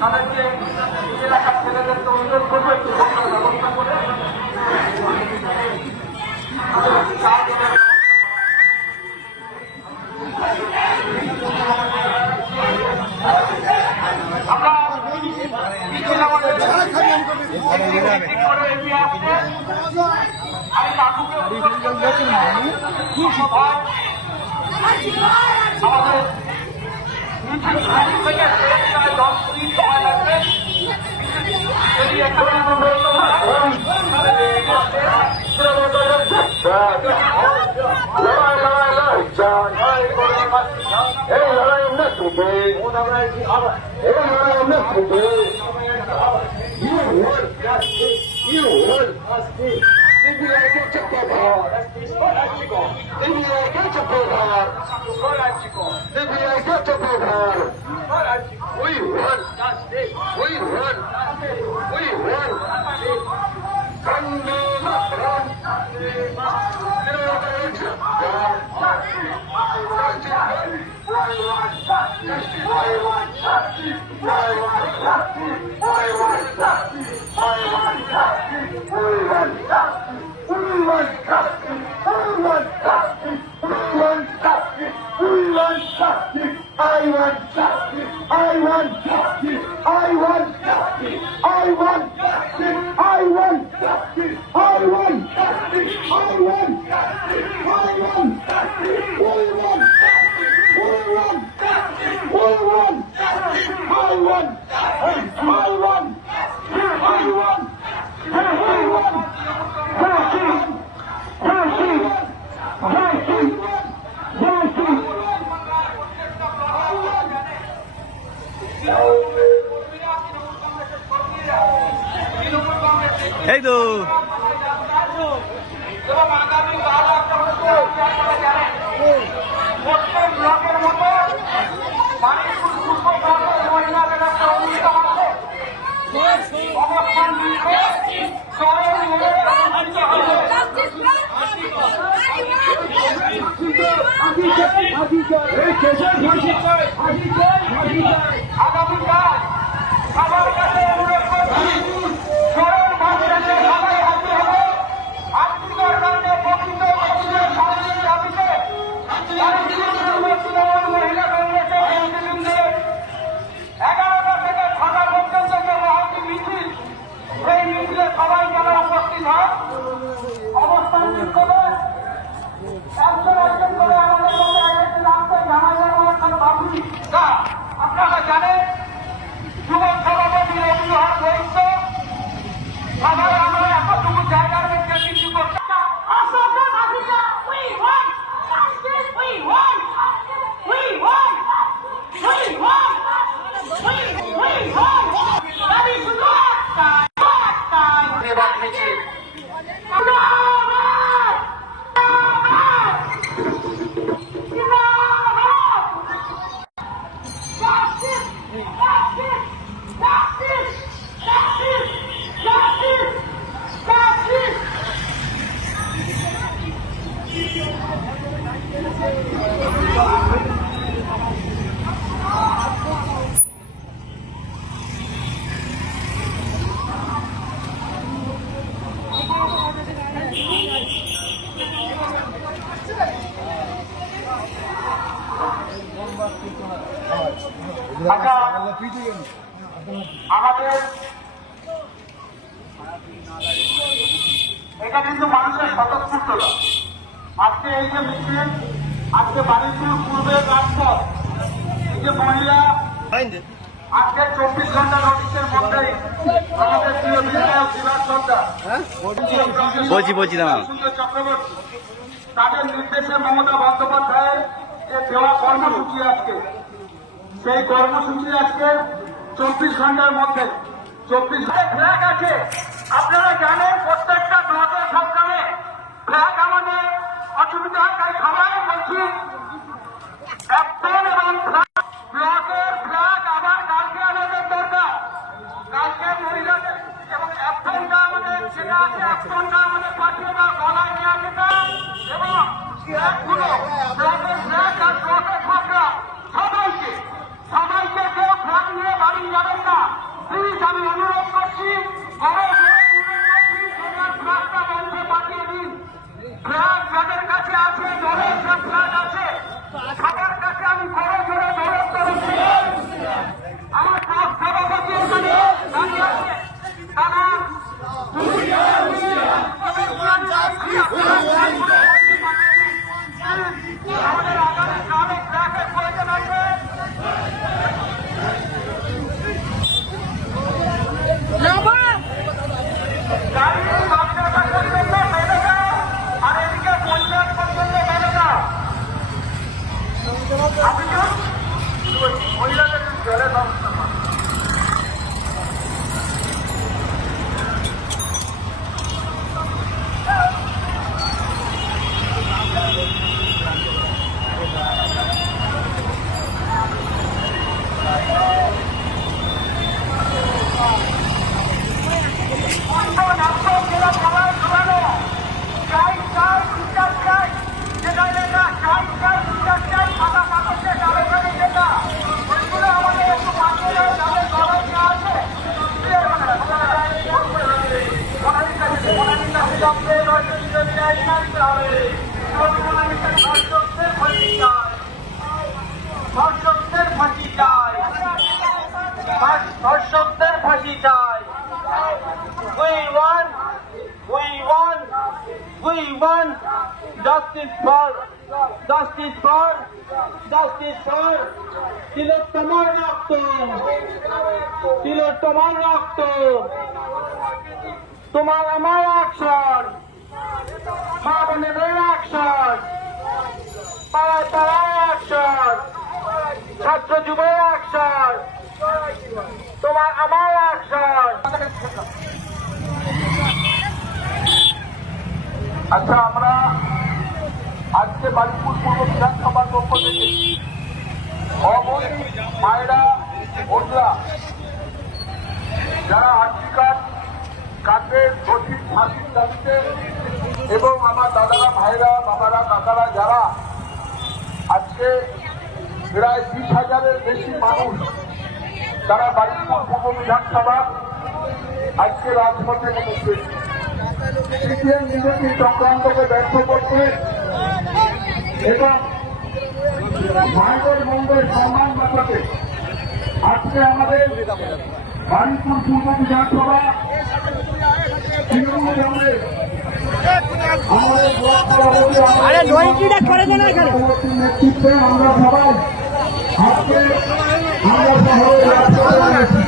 তাদেরকে এলাকার ছেলেদেরকে অনুরোধ করবো একটু ব্যবস্থা করে আমরা আমি কাকুকে আমাদের থেকে 10 মিনিট সময় লাগবে যদি এখানে এই তো এবং আগামী 12 ব্লকের মতো মানিকপুর পূর্ব ব্লকের মহিলাদের একটা অনুষ্ঠান আছে অবস্থান দিচ্ছে আগামীকাল সবার কাছে অনুরোধ করছি সরল মানুষের সবাই হাতে হবে আত্মীয় কাণ্ডে প্রকৃত অভিযোগ সামাজিক দাবিতে তৃণমূল মহিলা কংগ্রেসের নেতৃবৃন্দের 11টা থেকে 6টা পর্যন্ত যে মহাতি মিছিল সেই মিছিলে সবাই যেন উপস্থিত হয় অবস্থান করবে একজন করে আমাদের মধ্যে একটি রাস্তায় জানাজার বাবু আপনারা জানেন যুবক সভাপতি রবীন্দ্র বৈশ্য সবাই আমরা এতটুকু জায়গার মধ্যে কিছু করতে আমাদের এটা কিন্তু মানুষের স্বতঃস্ফূর্ততা আজকে এই যে মিছিল আজকে বাণিজ্য পূর্বের রাজপথ এই যে মহিলা আজকে 24 ঘন্টা নোটিশের মধ্যেই আমাদের প্রিয় বিধায়ক বিভাগ সরকার বলছি না চক্রবর্তী তাদের নির্দেশে মমতা বন্দ্যোপাধ্যায়ের যে দেওয়া কর্মসূচি আজকে সেই কর্মসূচি আজকে 24 ঘন্টার মধ্যে 24 ফ্ল্যাগ আছে আপনারা জানেন প্রত্যেকটা ব্লকের সরকারে ফ্ল্যাগ আমাদের অসুবিধা হয় তাই সবাই বলছি ক্যাপ্টেন এবং ব্লকের ফ্ল্যাগ আবার কালকে আমাদের দরকার কালকে মহিলাদের এবং অ্যাপসনটা আমাদের যেটা আছে অ্যাপসনটা আমাদের পাঠিয়ে দাও গলায় নেওয়া যেটা এবং ফ্ল্যাগগুলো ব্লকের ফ্ল্যাগ আর ব্লকের সরকার সবাইকে কেউ ফ্ল্যাগ নিয়ে বাড়ি যাবে যাবেন না। প্লিজ আমি অনুরোধ করছি, ফ্ল্যাগটা বন্ধে পাঠিয়ে দিন। ফ্ল্যাগ যাদের কাছে আছে, দলের যে ফ্ল্যাগ আছে সবার কাছে আমি বড় জোরে অনুরোধ করেছি। আমার সভাপতি এখানে দাঁড়িয়ে আছে, তারা আমাদের আগামী কালে ফ্ল্যাগের প্রয়োজন আছে। গাড়ি বাচ্চাটার জন্য বেড়ে যাও, আর এদিকে পঞ্চায়েত পর্যন্ত বেড়ে যাও। আপনি মহিলাদের জলের ব্যবস্থা করেন। ধর্ষকদের ফাঁসি চাই, ধর্ষকদের ফাঁসি চাই। We want justice for তিলোত্তমার রক্ত, তিলোত্তমার রক্ত। তোমার আমার অ্যাকশন, মা বোনেদের অ্যাকশন, পাড়ায় পাড়ায় অ্যাকশন, ছাত্র যুবের অ্যাকশন, তোমার আমার অ্যাকশন। আচ্ছা, আমরা আজকে বালিপুর পূর্ব বিধানসভার পক্ষ থেকে অবৈধ মায়েরা বোনরা যারা আর্থিকার কাজের কঠিন ফাঁসির দাবিতে এবং আমার দাদারা ভাইরা বাবারা কাকারা যারা আজকে প্রায় 20,000-এর বেশি মানুষ তারা বালিপুর পূর্ব বিধানসভা আজকে রাজপথে নেমেছে। সিপিএম বিজেপি চক্রান্তকে ব্যর্থ করতে এবং ভাইদের বোনদের সম্মান বাঁচাতে আজকে আমাদের বালিপুর পূর্ব বিধানসভা তৃণমূল কংগ্রেস আমাদের নেতৃত্বে আমরা সবাই আজকে আমরা শহরে